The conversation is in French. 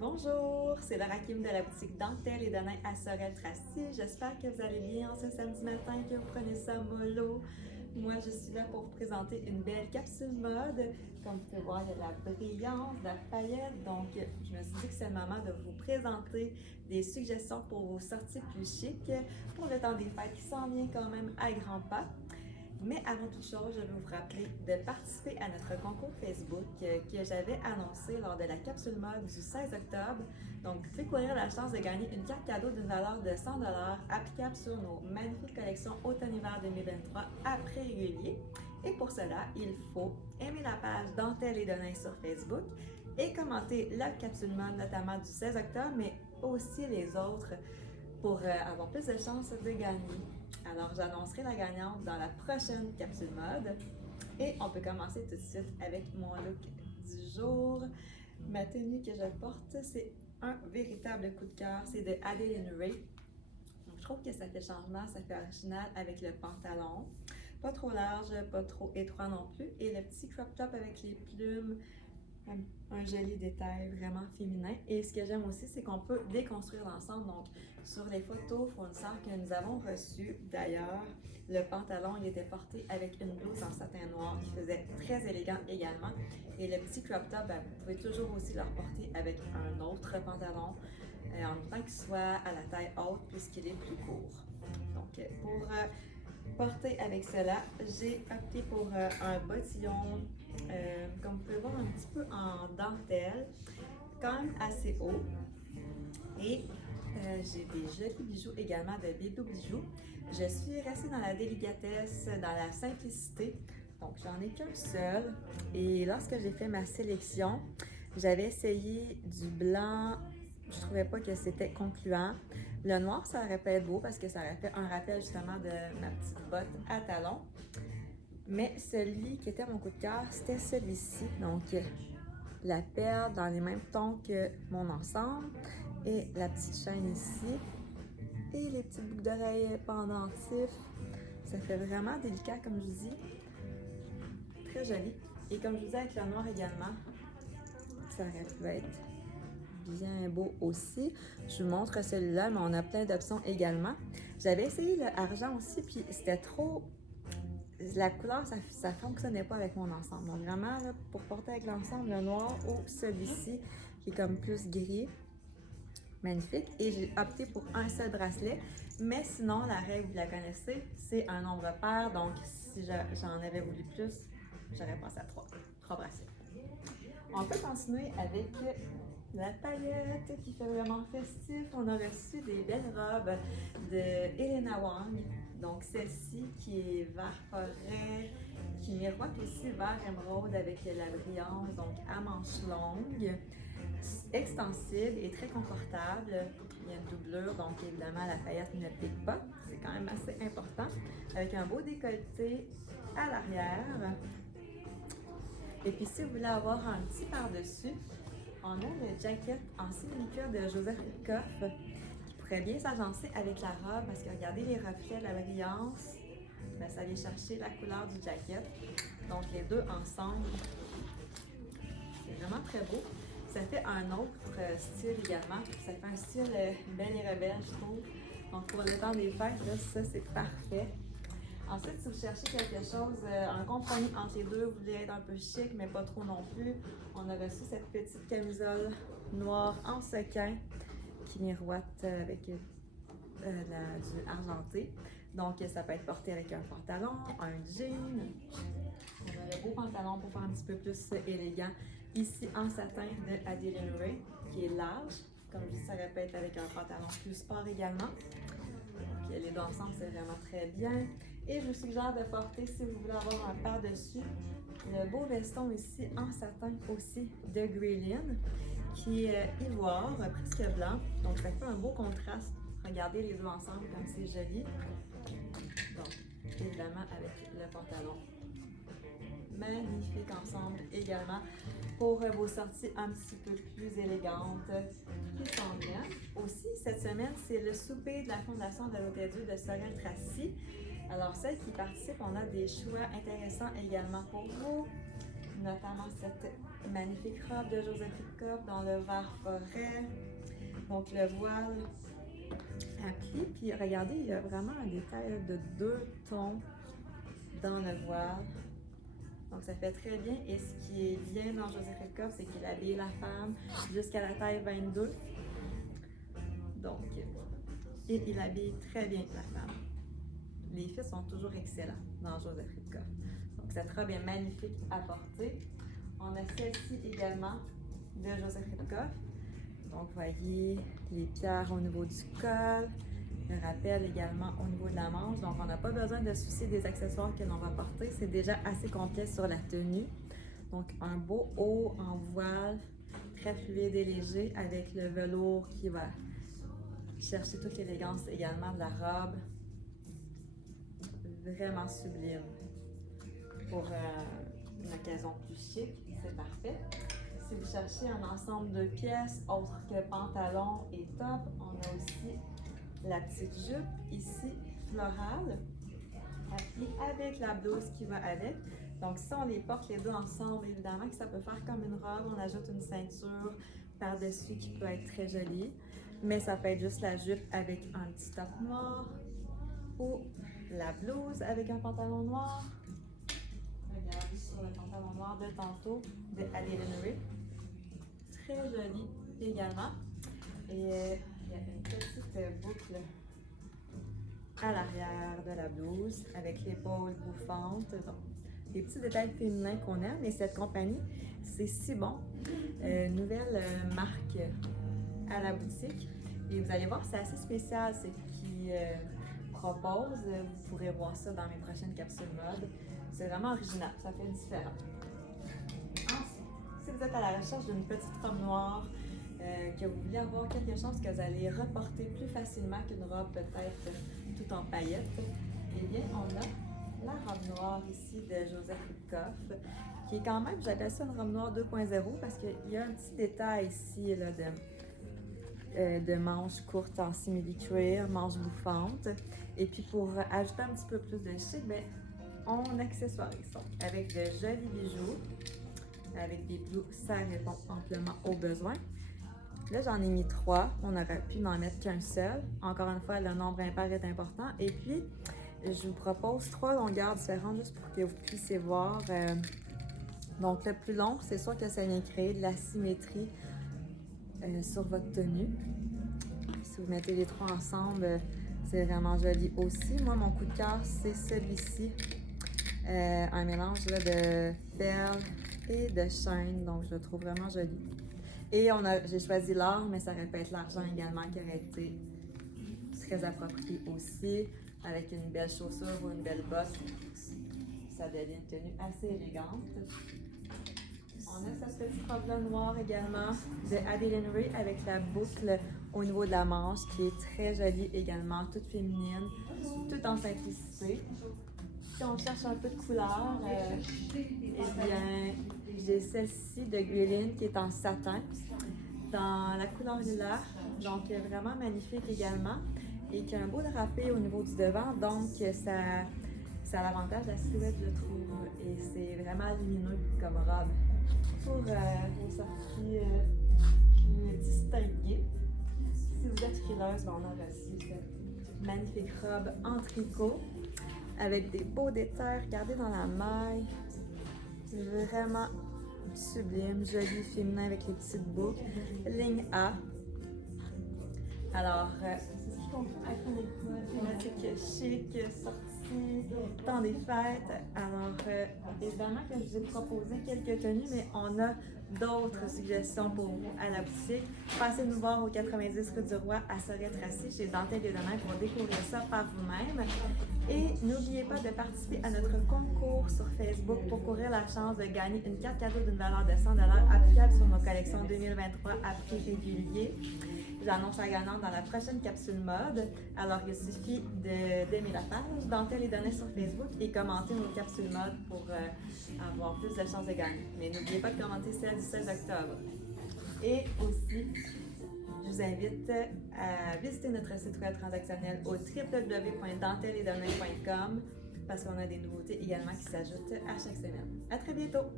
Bonjour, c'est Laura Kim de la boutique Dentelle et Denain à Sorel-Tracy. J'espère que vous allez bien ce samedi matin, que vous prenez ça mollo. Moi, je suis là pour vous présenter une belle capsule mode. Comme vous pouvez voir, il y a de la brillance, de la paillette. Donc, je me suis dit que c'est le moment de vous présenter des suggestions pour vos sorties plus chic pour le temps des fêtes qui s'en vient quand même à grands pas. Mais avant toute chose, je veux vous rappeler de participer à notre concours Facebook que j'avais annoncé lors de la capsule mode du 16 octobre. Donc, vous pouvez courir la chance de gagner une carte cadeau d'une valeur de 100 applicable sur nos magnifiques collections automne-hiver 2023 à prix régulier. Et pour cela, il faut aimer la page Dentelle et Denain sur Facebook et commenter la capsule mode, notamment du 16 octobre, mais aussi les autres pour avoir plus de chances de gagner. Alors, j'annoncerai la gagnante dans la prochaine capsule mode. Et on peut commencer tout de suite avec mon look du jour. Ma tenue que je porte, c'est un véritable coup de cœur. C'est de Adeline Ray. Donc, je trouve que ça fait changement, ça fait original avec le pantalon. Pas trop large, pas trop étroit non plus. Et le petit crop top avec les plumes, un joli détail vraiment féminin. Et ce que j'aime aussi, c'est qu'on peut déconstruire l'ensemble. Donc, sur les photos fournisseurs que nous avons reçues, d'ailleurs, le pantalon, il était porté avec une blouse en satin noir qui faisait très élégant également. Et le petit crop top, ben, vous pouvez toujours aussi le reporter avec un autre pantalon, en même temps qu'il soit à la taille haute puisqu'il est plus court. Donc, pour porter avec cela, j'ai opté pour un bottillon, comme vous pouvez voir, un petit peu en dentelle, quand même assez haut. Et j'ai des jolis bijoux également de Bébé Bijoux. Je suis restée dans la délicatesse, dans la simplicité. Donc, j'en ai qu'un seul. Et lorsque j'ai fait ma sélection, j'avais essayé du blanc. Je trouvais pas que c'était concluant. Le noir, ça aurait pu être beau parce que ça aurait fait un rappel justement de ma petite botte à talons. Mais celui qui était mon coup de cœur, c'était celui-ci. Donc, la perle dans les mêmes tons que mon ensemble et la petite chaîne ici et les petits boucles d'oreilles pendentifs. Ça fait vraiment délicat, comme je vous dis. Très joli. Et comme je vous dis, avec le noir également, ça aurait pu être bien beau aussi. Je vous montre celui-là, mais on a plein d'options également. J'avais essayé le argent aussi, puis c'était trop... La couleur, ça fonctionnait pas avec mon ensemble. Donc vraiment, là, pour porter avec l'ensemble, le noir ou celui-ci, qui est comme plus gris. Magnifique. Et j'ai opté pour un seul bracelet. Mais sinon, la règle, vous la connaissez, c'est un nombre pair. Donc, si j'en avais voulu plus, j'aurais passé à trois bracelets. On peut continuer avec la paillette qui fait vraiment festif. On a reçu des belles robes de Helena Wang. Donc celle-ci qui est vert forêt, qui miroite aussi vert émeraude avec la brillance, donc à manches longues, extensible et très confortable. Il y a une doublure, donc évidemment la paillette ne pique pas. C'est quand même assez important. Avec un beau décolleté à l'arrière. Et puis, si vous voulez avoir un petit par-dessus, on a le jacket en simili-cuir de Joseph Koff qui pourrait bien s'agencer avec la robe parce que regardez les reflets, la brillance, ben, ça vient chercher la couleur du jacket. Donc, les deux ensemble, c'est vraiment très beau. Ça fait un autre style également. Ça fait un style belle et rebelle, je trouve. Donc, pour le temps des fêtes, là, ça, c'est parfait. Ensuite, si vous cherchez quelque chose, un compromis entre les deux, vous voulez être un peu chic, mais pas trop non plus, on a reçu cette petite camisole noire en sequin qui miroite avec du argenté. Donc, ça peut être porté avec un pantalon, un jean. On a le beau pantalon pour faire un petit peu plus élégant. Ici, en satin de Adeline Ray, qui est large. Comme je dis, ça répète avec un pantalon plus sport également. Donc, les deux ensemble, c'est vraiment très bien. Et je vous suggère de porter, si vous voulez avoir un par-dessus, le beau veston ici en satin aussi de Greylin, qui est ivoire, presque blanc. Donc, ça fait un beau contraste. Regardez les deux ensemble comme c'est joli. Donc, évidemment, avec le pantalon. Magnifique ensemble également pour vos sorties un petit peu plus élégantes qui s'en viennent. Aussi, cette semaine, c'est le souper de la Fondation de l'Hôtel-Dieu de Sorel-Tracy. Alors, celles qui participent, on a des choix intéressants également pour vous. notamment cette magnifique robe de Joseph Ripkoff dans le vert forêt. Donc le voile à pli, puis regardez, il y a vraiment un détail de 2 tons dans le voile. Donc ça fait très bien. Et ce qui est bien dans Joseph Ripkoff, c'est qu'il habille la femme jusqu'à la taille 22. Donc, et il habille très bien la femme. Les fils sont toujours excellents dans Joseph Ripkoff. Donc cette robe est magnifique à porter. On a celle-ci également de Joseph Ripkoff. Donc voyez les pierres au niveau du col, le rappel également au niveau de la manche. Donc on n'a pas besoin de se soucier des accessoires que l'on va porter. C'est déjà assez complet sur la tenue. Donc un beau haut en voile, très fluide et léger avec le velours qui va chercher toute l'élégance également de la robe. Vraiment sublime. Pour une occasion plus chic, c'est parfait. Si vous cherchez un ensemble de pièces autres que pantalon et top, on a aussi la petite jupe ici florale, appliquée avec la blouse qui va avec. Donc si on les porte les deux ensemble, évidemment que ça peut faire comme une robe. On ajoute une ceinture par-dessus qui peut être très jolie, mais ça peut être juste la jupe avec un petit top noir ou la blouse avec un pantalon noir. Regardez sur le pantalon noir de tantôt de Adeline. Très joli également. Et il y a une petite boucle à l'arrière de la blouse avec l'épaule bouffante. Donc, des petits détails féminins qu'on aime. Et cette compagnie, c'est Si Bon, nouvelle marque à la boutique. Et vous allez voir, c'est assez spécial ce qu'ils proposent. Vous pourrez voir ça dans mes prochaines capsules mode. C'est vraiment original, ça fait différent. Ensuite, si vous êtes à la recherche d'une petite robe noire, que vous voulez avoir quelque chose que vous allez reporter plus facilement qu'une robe peut-être tout en paillettes, eh bien, on a la robe noire ici de Joseph Ripkoff, qui est quand même, j'appelle ça une robe noire 2.0 parce qu'il y a un petit détail ici là, de manches courtes en simili-cuir, manches bouffantes. Et puis pour ajouter un petit peu plus de chic, ben, on accessoirise donc avec de jolis bijoux, avec des blouses, ça répond amplement aux besoins. Là, j'en ai mis 3. On aurait pu n'en mettre qu'un seul. Encore une fois, le nombre impair est important. Et puis, je vous propose 3 longueurs différentes juste pour que vous puissiez voir. Donc, le plus long, c'est sûr que ça vient créer de la symétrie sur votre tenue. Si vous mettez les 3 ensemble, c'est vraiment joli aussi. Moi, mon coup de cœur, c'est celui-ci. Un mélange là, de perles et de chaînes. Donc, je le trouve vraiment joli. Et j'ai choisi l'or, mais ça aurait pu être l'argent également qui aurait été très approprié aussi, avec une belle chaussure ou une belle botte. Ça devient une tenue assez élégante. On a cette petite robe-là noire également de Adeline Ray avec la boucle au niveau de la manche qui est très jolie également, toute féminine, toute en simplicité. Si on cherche un peu de couleur, eh bien, j'ai celle-ci de Guilin qui est en satin, dans la couleur lilas, donc vraiment magnifique également, et qui a un beau drapé au niveau du devant, donc ça a l'avantage de la silhouette, je trouve, et c'est vraiment lumineux comme robe. Pour les sorties distinguées, si vous êtes frileuse, on a aussi cette magnifique robe en tricot, avec des beaux détails, regardez dans la maille, vraiment sublime, joli, féminin avec les petites boucles, ligne A. Alors, c'est ce qui conclut ma chronique mode, thématique chic, sortie, temps des fêtes. Alors, évidemment que je vous ai proposé quelques tenues, mais on a d'autres suggestions pour vous à la boutique. Passez nous voir au 90 rue du Roi à Sorel-Tracy chez Dentelle et Demain pour découvrir ça par vous-même. Et n'oubliez pas de participer à notre concours sur Facebook pour courir la chance de gagner une carte cadeau d'une valeur de 100 $ applicable sur nos collections 2023 à prix régulier. J'annonce la gagnante dans la prochaine capsule mode. Alors, il suffit d'aimer la page Dentelle et Demain sur Facebook et commenter nos capsules mode pour avoir plus de chances de gagner. Mais n'oubliez pas de commenter celle du 16 octobre. Et aussi, je vous invite à visiter notre site web transactionnel au www.dentelledemain.com parce qu'on a des nouveautés également qui s'ajoutent à chaque semaine. À très bientôt!